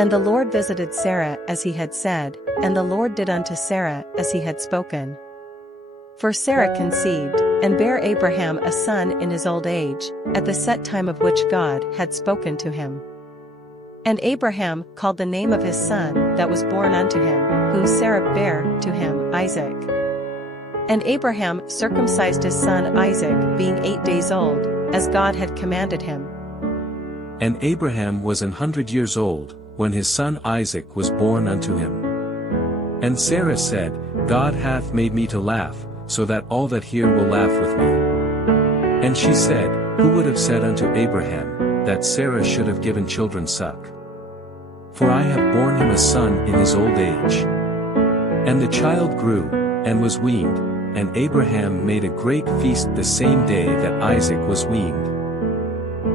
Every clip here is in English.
And the Lord visited Sarah as he had said, and the Lord did unto Sarah as he had spoken. For Sarah conceived, and bare Abraham a son in his old age, at the set time of which God had spoken to him. And Abraham called the name of his son that was born unto him, whom Sarah bare to him, Isaac. And Abraham circumcised his son Isaac, being 8 days old, as God had commanded him. And Abraham was 100 years old, when his son Isaac was born unto him. And Sarah said, God hath made me to laugh, so that all that hear will laugh with me. And she said, Who would have said unto Abraham, that Sarah should have given children suck? For I have borne him a son in his old age. And the child grew, and was weaned, and Abraham made a great feast the same day that Isaac was weaned.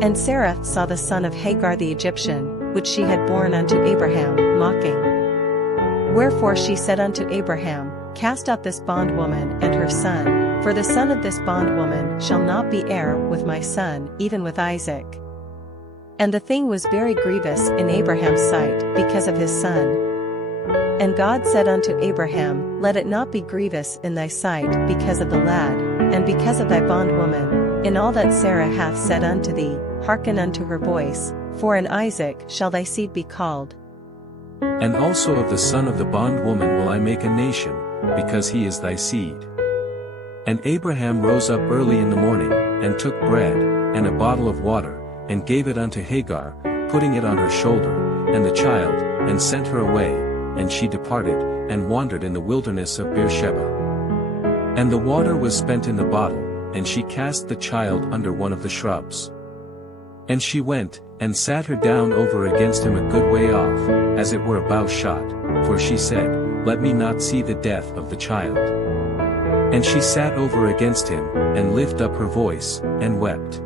And Sarah saw the son of Hagar the Egyptian, which she had borne unto Abraham, mocking. Wherefore she said unto Abraham, Cast out this bondwoman and her son, for the son of this bondwoman shall not be heir with my son, even with Isaac. And the thing was very grievous in Abraham's sight, because of his son. And God said unto Abraham, Let it not be grievous in thy sight because of the lad, and because of thy bondwoman, in all that Sarah hath said unto thee, hearken unto her voice, for in Isaac shall thy seed be called. And also of the son of the bondwoman will I make a nation, because he is thy seed. And Abraham rose up early in the morning, and took bread, and a bottle of water, and gave it unto Hagar, putting it on her shoulder, and the child, and sent her away, and she departed, and wandered in the wilderness of Beersheba. And the water was spent in the bottle, and she cast the child under one of the shrubs. And she went, and sat her down over against him a good way off, as it were a bow shot, for she said, Let me not see the death of the child. And she sat over against him, and lifted up her voice, and wept.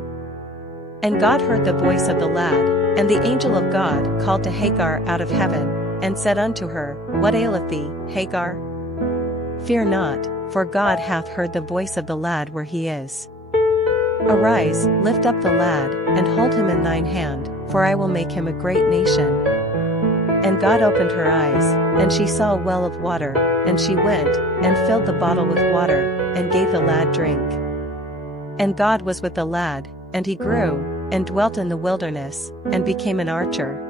And God heard the voice of the lad, and the angel of God called to Hagar out of heaven, and said unto her, What aileth thee, Hagar? Fear not, for God hath heard the voice of the lad where he is. Arise, lift up the lad, and hold him in thine hand, for I will make him a great nation. And God opened her eyes, and she saw a well of water, and she went, and filled the bottle with water, and gave the lad drink. And God was with the lad, and he grew, and dwelt in the wilderness, and became an archer.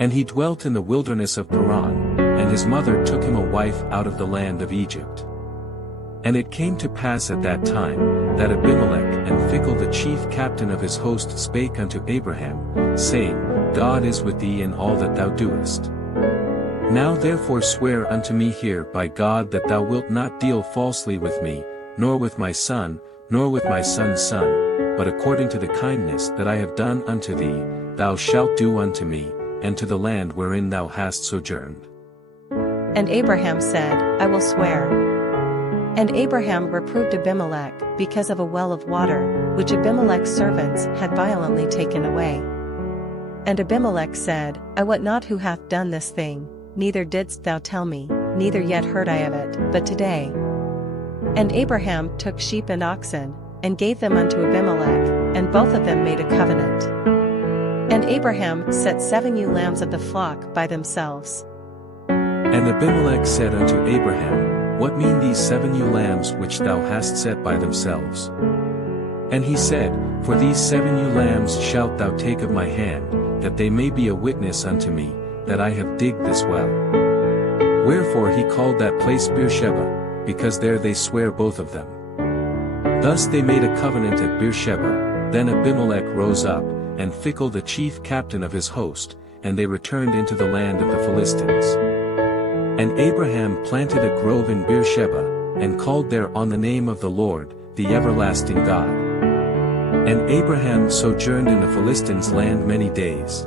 And he dwelt in the wilderness of Paran, and his mother took him a wife out of the land of Egypt. And it came to pass at that time, that Abimelech and Phicol the chief captain of his host spake unto Abraham, saying, God is with thee in all that thou doest. Now therefore swear unto me here by God that thou wilt not deal falsely with me, nor with my son, nor with my son's son, but according to the kindness that I have done unto thee, thou shalt do unto me, and to the land wherein thou hast sojourned. And Abraham said, I will swear. And Abraham reproved Abimelech, because of a well of water, which Abimelech's servants had violently taken away. And Abimelech said, I wot not who hath done this thing, neither didst thou tell me, neither yet heard I of it, but today. And Abraham took sheep and oxen, and gave them unto Abimelech, and both of them made a covenant. And Abraham set 7 ewe lambs of the flock by themselves. And Abimelech said unto Abraham, What mean these 7 ewe lambs which thou hast set by themselves? And he said, For these 7 ewe lambs shalt thou take of my hand, that they may be a witness unto me, that I have digged this well. Wherefore he called that place Beersheba, because there they sware both of them. Thus they made a covenant at Beersheba. Then Abimelech rose up, and Phicol the chief captain of his host, and they returned into the land of the Philistines. And Abraham planted a grove in Beersheba, and called there on the name of the Lord, the everlasting God. And Abraham sojourned in the Philistines' land many days.